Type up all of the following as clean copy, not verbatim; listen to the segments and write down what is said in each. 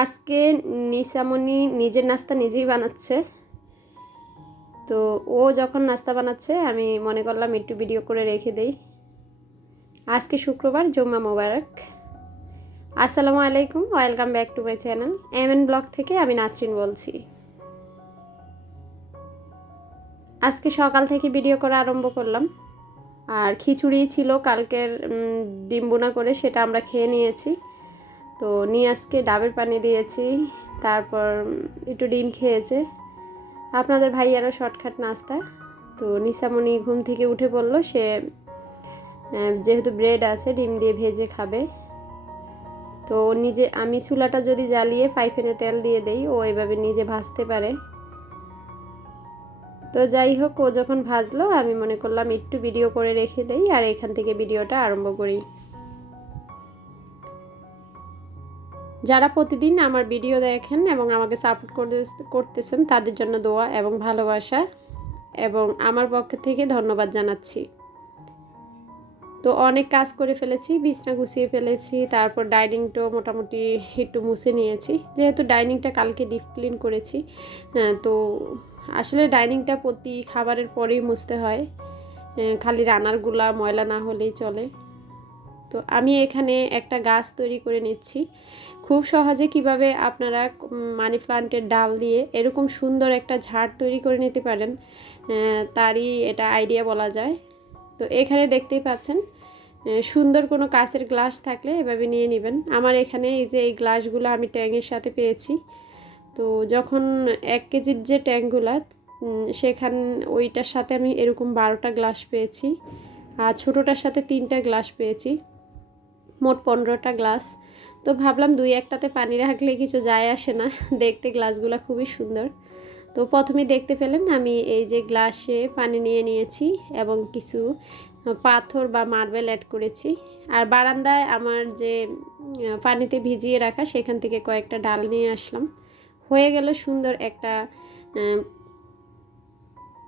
আজকে নিশামণি নিজের নাস্তা নিজেই বানাচ্ছে। তো ও যখন নাস্তা বানাচ্ছে আমি মনে করলাম একটু ভিডিও করে রেখে দেই। আজকে শুক্রবার, জুম্মা মোবারক। আসসালামু আলাইকুম, welcome back to my channel MN blog থেকে আমি নাসরিন বলছি। আজকে সকাল থেকে ভিডিও করা আরম্ভ করলাম। আর খিচুড়ি ছিল কালকের, ডিম বোনা করে সেটা আমরা খেয়ে নিয়েছি। তো নিয়ে আজকে ডাবের পানি দিয়েছি, তারপর একটু ডিম খেয়েছে। আপনাদের ভাইয়ারও শর্টকাট নাস্তা। তো নিশামণি ঘুম থেকে উঠে পড়লো, সে যেহেতু ব্রেড আছে ডিম দিয়ে ভেজে খাবে। তো নিজে আমি চুলাটা যদি জ্বালিয়ে ফ্রাইপ্যানে তেল দিয়ে দেই, ও এভাবে নিজে ভাজতে পারে। তো যাই হোক, ও যখন ভাজলো আমি মনে করলাম একটু ভিডিও করে রেখে দেই আর এখান থেকে ভিডিওটা আরম্ভ করি। যারা প্রতিদিন আমার ভিডিও দেখেন এবং আমাকে সাপোর্ট করতেছেন তাদের জন্য দোয়া এবং ভালোবাসা, এবং আমার পক্ষ থেকে ধন্যবাদ জানাচ্ছি। তো অনেক কাজ করে ফেলেছি, বিছনা গুছিয়ে ফেলেছি, তারপর ডাইনিংটাও মোটামুটি একটু মুছে নিয়েছি, যেহেতু ডাইনিংটা কালকে ডিপ ক্লিন করেছি। তো আসলে ডাইনিংটা প্রতি খাবারের পরেই মুছতে হয়, খালি রান্নারগুলা ময়লা না হলেই চলে। তো আমি এখানে একটা গাছ তৈরি করে নিচ্ছি। খুব সহজে কিভাবে আপনারা মানি প্লান্টের ডাল দিয়ে এরকম সুন্দর একটা ঝাড় তৈরি করে নিতে পারেন, তারই এটা আইডিয়া বলা যায়। তো এখানে দেখতেই পাচ্ছেন, সুন্দর কোনো কাঁচের গ্লাস থাকলে এভাবে নিয়ে নেবেন। আমার এখানে এই যে এই গ্লাসগুলো আমি ট্যাঙ্কের সাথে পেয়েছি। তো যখন 1 কেজির যে ট্যাঙ্কগুলো, সেখান ওইটার সাথে আমি এরকম 12টা গ্লাস পেয়েছি, আর ছোটোটার সাথে 3টা গ্লাস পেয়েছি, মোট 15টা গ্লাস। তো ভাবলাম 2-1টাতে পানি রাখলে কিছু যায় আসে না, দেখতে গ্লাসগুলো খুবই সুন্দর। তো প্রথমে দেখতে পেলেন আমি এই যে গ্লাসে পানি নিয়ে নিয়েছি এবং কিছু পাথর বা মার্বেল অ্যাড করেছি। আর বারান্দায় আমার যে পানিতে ভিজিয়ে রাখা সেখান থেকে কয়েকটা ডাল নিয়ে আসলাম। হয়ে গেল সুন্দর একটা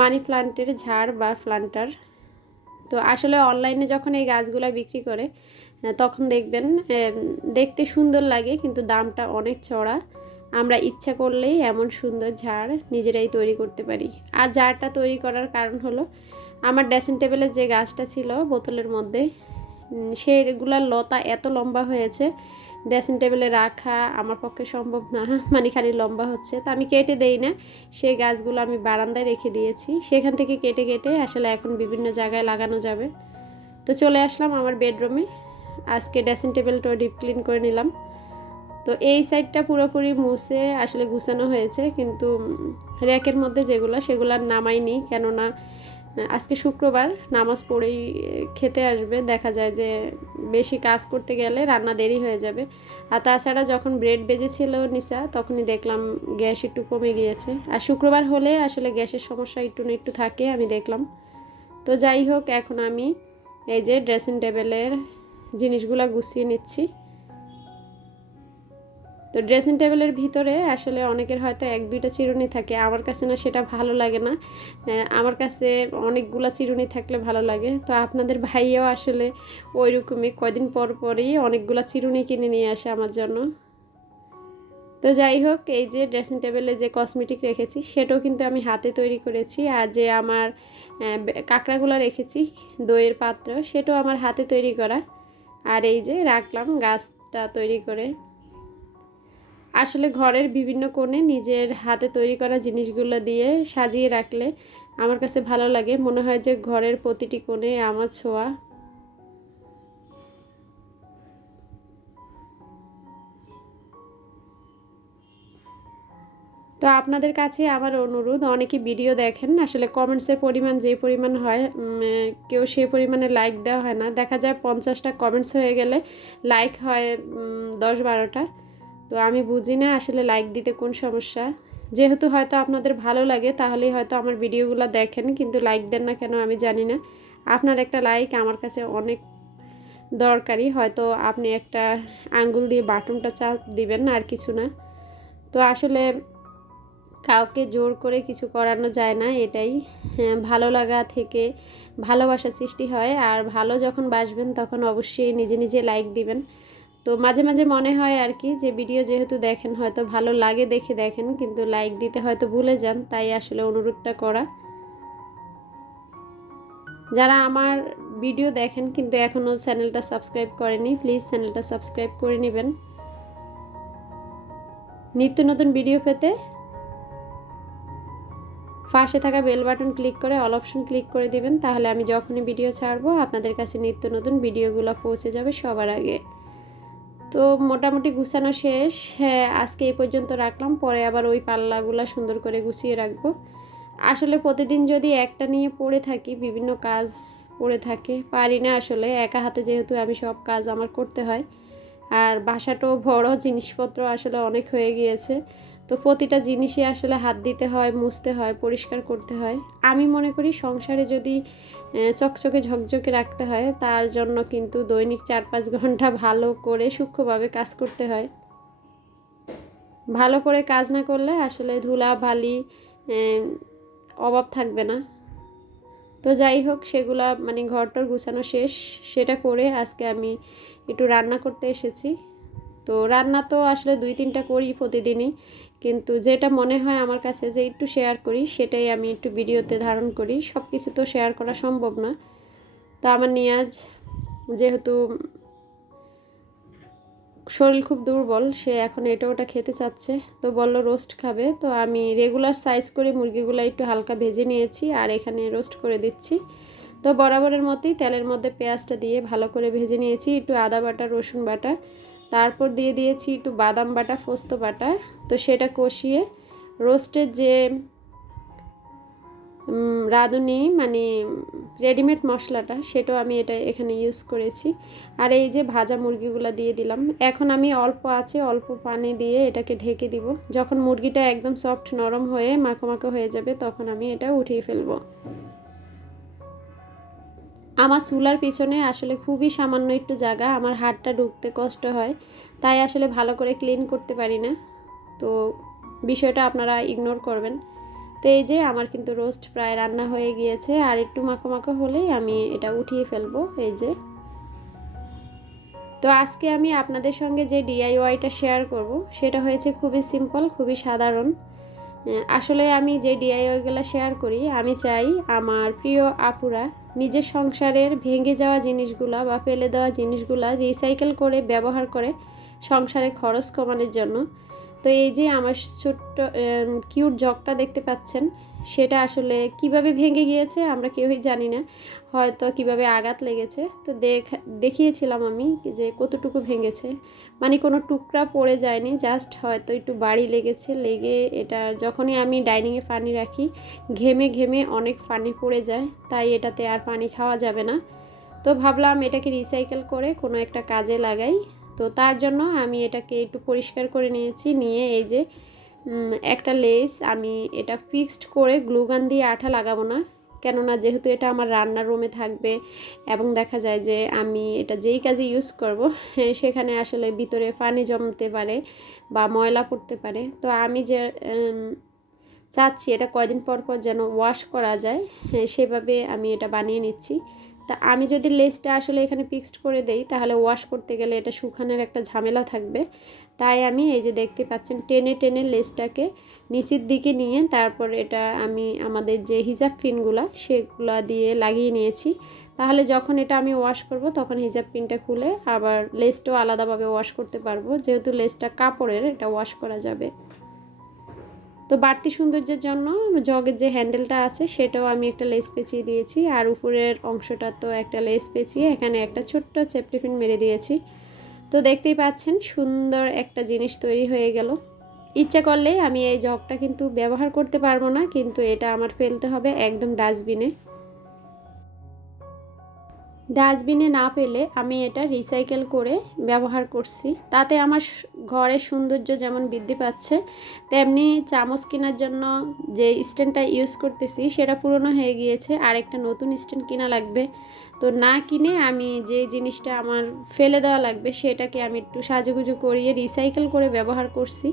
মানি প্লান্টের ঝাড় বা প্লান্টার। তো আসলে অনলাইনে যখন এই গাছগুলো বিক্রি করে তখন দেখবেন দেখতে সুন্দর লাগে, কিন্তু দামটা অনেক চড়া। আমরা ইচ্ছা করলেই এমন সুন্দর ঝাড় নিজেরাই তৈরি করতে পারি। আর ঝাড়টা তৈরি করার কারণ হলো, আমার ড্রেসিং টেবিলের যে গাছটা ছিল বোতলের মধ্যে, সেগুলার লতা এত লম্বা হয়েছে, ড্রেসিং টেবিলে রাখা আমার পক্ষে সম্ভব না, মানে খালি লম্বা হচ্ছে। তো আমি কেটে দেই না, সেই গাছগুলো আমি বারান্দায় রেখে দিয়েছি। সেখান থেকে কেটে কেটে আসলে এখন বিভিন্ন জায়গায় লাগানো যাবে। তো চলে আসলাম আমার বেডরুমে। আজকে ড্রেসিং টেবিলটা ডিপ ক্লিন করে নিলাম। তো এই সাইডটা পুরোপুরি মুছে আসলে গুছানো হয়েছে, কিন্তু র্যাকের মধ্যে সেগুলার নামাইনি, কেননা আজকে শুক্রবার, নামাজ পড়েই খেতে আসবে, দেখা যায় যে বেশি কাজ করতে গেলে রান্না দেরি হয়ে যাবে। আর তাছাড়া যখন ব্রেড বেজেছিল নিশা, তখনই দেখলাম গ্যাস একটু কমে গিয়েছে। আর শুক্রবার হলে আসলে গ্যাসের সমস্যা একটু না একটু থাকে, আমি দেখলাম। তো যাই হোক, এখন আমি এই যে ড্রেসিং টেবিলের জিনিসগুলো গুছিয়ে নিচ্ছি। তো ড্রেসিং টেবিলের ভিতরে আসলে অনেকের হয়তো 1-2টা চিরুনি থাকে, আমার কাছে না সেটা ভালো লাগে না। আমার কাছে অনেকগুলা চিরুনি থাকলে ভালো লাগে। তো আপনাদের ভাইও আসলে ওই রকমই, কয়দিন পর পরই অনেকগুলা চিরুনি কিনে নিয়ে আসে আমার জন্য। তো যাই হোক, এই যে ড্রেসিং টেবিলে যে কসমেটিক রেখেছি সেটাও কিন্তু আমি হাতে তৈরি করেছি। আর যে আমার কাঁকড়াগুলো রেখেছি দইয়ের পাত্র, সেটাও আমার হাতে তৈরি করা। আর এই যে রাখলাম গাছটা তৈরি করে। আসলে ঘরের বিভিন্ন কোণে নিজের হাতে তৈরি করা জিনিসগুলো দিয়ে সাজিয়ে রাখলে আমার কাছে ভালো লাগে, মনে হয় যে ঘরের প্রতিটি কোণে আমার ছোঁয়া। তো আপনাদের কাছে আমার অনুরোধ, অনেকে ভিডিও দেখেন, আসলে কমেন্টসের পরিমাণ যে পরিমাণ হয়, কেউ সেই পরিমাণে লাইক দেওয়া হয় না। দেখা যায় 50টা কমেন্টস হয়ে গেলে লাইক হয় 10-12টা। তো আমি বুঝি না আসলে লাইক দিতে কোন সমস্যা। যেহেতু হয়তো আপনাদের ভালো লাগে তাহলেই হয়তো আমার ভিডিওগুলো দেখেন, কিন্তু লাইক দেন না কেন আমি জানি না। আপনার একটা লাইক আমার কাছে অনেক দরকারি। হয়তো আপনি একটা আঙ্গুল দিয়ে বাটনটা চাপ দিবেন, আর কিছু না। তো আসলে কাউকে জোর করে কিছু করানো যায় না, এটাই ভালো লাগা থেকে ভালোবাসার সৃষ্টি হয়। আর ভালো যখন বাসবেন তখন অবশ্যই নিজে নিজে লাইক দিবেন। তো মাঝে মাঝে মনে হয় আর কি যে ভিডিও যেহেতু দেখেন হয়তো ভালো লাগে দেখে দেখেন, কিন্তু লাইক দিতে হয়তো ভুলে যান, তাই আসলে অনুরোধটা করা। যারা আমার ভিডিও দেখেন কিন্তু এখনও চ্যানেলটা সাবস্ক্রাইব করেনি, প্লিজ চ্যানেলটা সাবস্ক্রাইব করে নেবেন নিত্য নতুন ভিডিও পেতে। পাশে থাকা বেল বাটন ক্লিক করে অল অপশন ক্লিক করে দিবেন, তাহলে আমি যখনই ভিডিও ছাড়বো আপনাদের কাছে নিত্য নতুন ভিডিওগুলো পৌঁছে যাবে সবার আগে। তো মোটামুটি গুছানো শেষ। হ্যাঁ, আজকে এই পর্যন্ত রাখলাম, পরে আবার ওই পাল্লাগুলো সুন্দর করে গুছিয়ে রাখবো। আসলে প্রতিদিন যদি একটা নিয়ে পড়ে থাকি, বিভিন্ন কাজ পড়ে থাকে, পারি না আসলে, একা হাতে যেহেতু আমি সব কাজ আমার করতে হয়, আর বাসাটাও বড়, জিনিসপত্র আসলে অনেক হয়ে গিয়েছে। তো প্রতিটা জিনিসই আসলে হাত দিতে হয়, মুছতে হয়, পরিষ্কার করতে হয়। আমি মনে করি সংসারে যদি চকচকে ঝকঝকে রাখতে হয়, তার জন্য কিন্তু দৈনিক 4-5 ঘন্টা ভালো করে সূক্ষ্মভাবে কাজ করতে হয়। ভালো করে কাজ না করলে আসলে ধুলাবালি অভাব থাকবে না। তো যাই হোক, সেগুলা মানে ঘরটর গুছানো শেষ, সেটা করে আজকে আমি একটু রান্না করতে এসেছি। তো রান্না তো আসলে 2-3টা করি প্রতিদিনই, কিন্তু যেটা মনে হয় আমার কাছে যে একটু শেয়ার করি, সেটাই আমি একটু ভিডিওতে ধারণ করি। সব কিছু তো শেয়ার করা সম্ভব না। তো আমার নিয়াজ যেহেতু শরীর খুব দুর্বল, সে এখন এটা ওটা খেতে চাচ্ছে, তো বলল রোস্ট খাবে। তো আমি রেগুলার সাইজ করে মুরগিগুলো একটু হালকা ভেজে নিয়েছি, আর এখানে রোস্ট করে দিচ্ছি। তো বরাবরের মতোই তেলের মধ্যে পেঁয়াজটা দিয়ে ভালো করে ভেজে নিয়েছি, একটু আদা বাটা, রসুন বাটা, তারপর দিয়ে দিয়েছি একটু বাদাম বাটা, পোস্ত বাটা। তো সেটা কষিয়ে রোস্টের যে রাঁধুনি মানে রেডিমেড মশলাটা, সেটাও আমি এখানে ইউজ করেছি। আর এই যে ভাজা মুরগিগুলো দিয়ে দিলাম। এখন আমি অল্প আছে অল্প পানি দিয়ে এটাকে ঢেকে দিব। যখন মুরগিটা একদম সফট নরম হয়ে মাখো মাখো হয়ে যাবে, তখন আমি এটা উঠিয়ে ফেলবো। আমার চুলার পিছনে আসলে খুবই সামান্য একটু জায়গা, আমার হাতটা ঢুকতে কষ্ট হয়, তাই আসলে ভালো করে ক্লিন করতে পারি না। তো বিষয়টা আপনারা ইগনোর করবেন। তো এই যে আমার কিন্তু রোস্ট প্রায় রান্না হয়ে গিয়েছে, আর একটু মাখো মাখো হলেই আমি এটা উঠিয়ে ফেলবো। এই যে, তো আজকে আমি আপনাদের সঙ্গে যে ডিআইওয়াইটা শেয়ার করব, সেটা হয়েছে খুবই সিম্পল, খুবই সাধারণ। আসলে আমি যে ডিআইওয়াইগুলো শেয়ার করি, আমি চাই আমার প্রিয় আপুরা নিজের সংসারের ভেঙে যাওয়া জিনিসগুলা বা ফেলে দেওয়া জিনিসগুলা রিসাইকেল করে ব্যবহার করে সংসারে খরচ কমানোর জন্য। তো এই যে আমার ছোট্ট কিউট জগটা দেখতে পাচ্ছেন, সেটা আসলে কিভাবে ভেঙে গিয়েছে আমরা কেউই জানি না, হয়তো কিভাবে আঘাত লেগেছে। তো দেখিয়েছিলাম আমি যে কতটুকু ভেঙেছে, মানে কোনো টুকরা পড়ে যায়নি, জাস্ট হয়তো একটু বাড়ি লেগেছে। লেগে এটা যখনই আমি ডাইনিংয়ে পানি রাখি, ঘেমে ঘেমে অনেক পানি পড়ে যায়, তাই এটাতে আর পানি খাওয়া যাবে না। তো ভাবলাম এটাকে রিসাইকেল করে কোনো একটা কাজে লাগাই। তো তার জন্য আমি এটাকে একটু পরিষ্কার করে নিয়েছি। নিয়ে এই যে একটা লেস, আমি এটা ফিক্সড করে গ্লুগান দিয়ে আঠা লাগাবো না, কেননা যেহেতু এটা আমার রান্নার রুমে থাকবে এবং দেখা যায় যে আমি এটা যেই কাজে ইউজ করব সেখানে আসলে ভিতরে পানি জমতে পারে বা ময়লা পড়তে পারে। তো আমি যে চাচ্ছি এটা কয়দিন পর পর যেন ওয়াশ করা যায়, সেভাবে আমি এটা বানিয়ে নিচ্ছি। তা আমি যদি লেসটা আসলে এখানে ফিক্সড করে দেই, তাহলে ওয়াশ করতে গেলে এটা শুকানোর একটা ঝামেলা থাকবে। তাই আমি এই যে দেখতে পাচ্ছেন টেনে টেনে লেসটাকে নিচের দিকে নিয়ে তারপর এটা আমি আমাদের যে হিজাব পিনগুলো সেগুলো দিয়ে লাগিয়ে নিয়েছি। তাহলে যখন এটা আমি ওয়াশ করব, তখন হিজাব পিনটা খুলে আবার লেসটাও আলাদাভাবে ওয়াশ করতে পারবো, যেহেতু লেসটা কাপড়ের, এটা ওয়াশ করা যাবে। তো বাড়তি সৌন্দর্যের জন্য জগের যে হ্যান্ডেলটা আছে সেটাও আমি একটা লেস পেঁচিয়ে দিয়েছি, আর উপরের অংশটা তো একটা লেস পেঁচিয়ে এখানে একটা ছোট্ট সেফটি পিন মেরে দিয়েছি। তো দেখতেই পাচ্ছেন সুন্দর একটা জিনিস তৈরি হয়ে গেল। ইচ্ছা করলে আমি এই জগটা কিন্তু ব্যবহার করতে পারবো না, কিন্তু এটা আমার ফেলতে হবে একদম ডাস্টবিনে। ডাস্টবিনে না পেলে আমি এটা রিসাইকেল করে ব্যবহার করছি, তাতে আমার ঘরের সৌন্দর্য যেমন বৃদ্ধি পাচ্ছে, তেমনি চামচ কেনার জন্য যে স্ট্যান্ডটা ইউজ করতেছি সেটা পুরনো হয়ে গিয়েছে, আর একটা নতুন স্ট্যান্ড কিনা লাগবে। তো না কিনে আমি যে জিনিসটা আমার ফেলে দেওয়া লাগবে সেটাকে আমি একটু সাজুগুজু করিয়ে রিসাইকেল করে ব্যবহার করছি।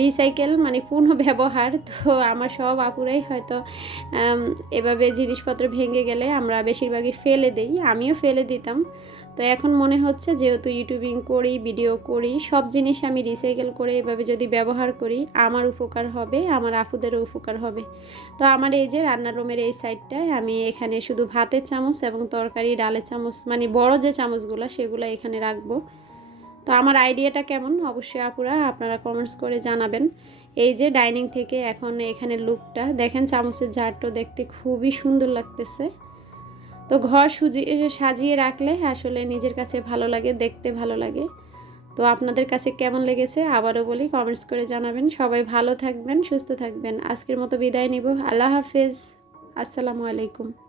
রিসাইকেল মানে পুনর্ব্যবহার। তো আমার সব আপুরাই হয়তো এভাবে জিনিসপত্র ভেঙে গেলে আমরা বেশিরভাগই ফেলে দিই, আমিও ফেলে দিতাম। তো এখন মনে হচ্ছে যেহেতু ইউটিউবিং করি, ভিডিও করি, সব জিনিস আমি রিসাইকেল করে এভাবে যদি ব্যবহার করি আমার উপকার হবে, আমার আপুদেরও উপকার হবে। তো আমার এই যে রান্নার রুমের এই সাইডটায় আমি এখানে শুধু ভাতের চামচ এবং তরকারি ডালের চামচ মানে বড় যে চামচগুলো সেগুলো এখানে রাখবো। তো আমার আইডিয়াটা কেমন অবশ্যই আপুরা আপনারা কমেন্টস করে জানাবেন। এই যে ডাইনিং থেকে এখন এখানে লুকটা দেখেন, চামচের ঝাড়টা দেখতে খুবই সুন্দর লাগতেছে। তো ঘর সাজিয়ে রাখলে আসলে নিজের কাছে ভালো লাগে, দেখতে ভালো লাগে। তো আপনাদের কাছে কেমন লেগেছে আবারও বলি কমেন্টস করে জানাবেন। সবাই ভালো থাকবেন, সুস্থ থাকবেন। আজকের মতো বিদায় নিব। আল্লাহ হাফেজ, আসসালামু আলাইকুম।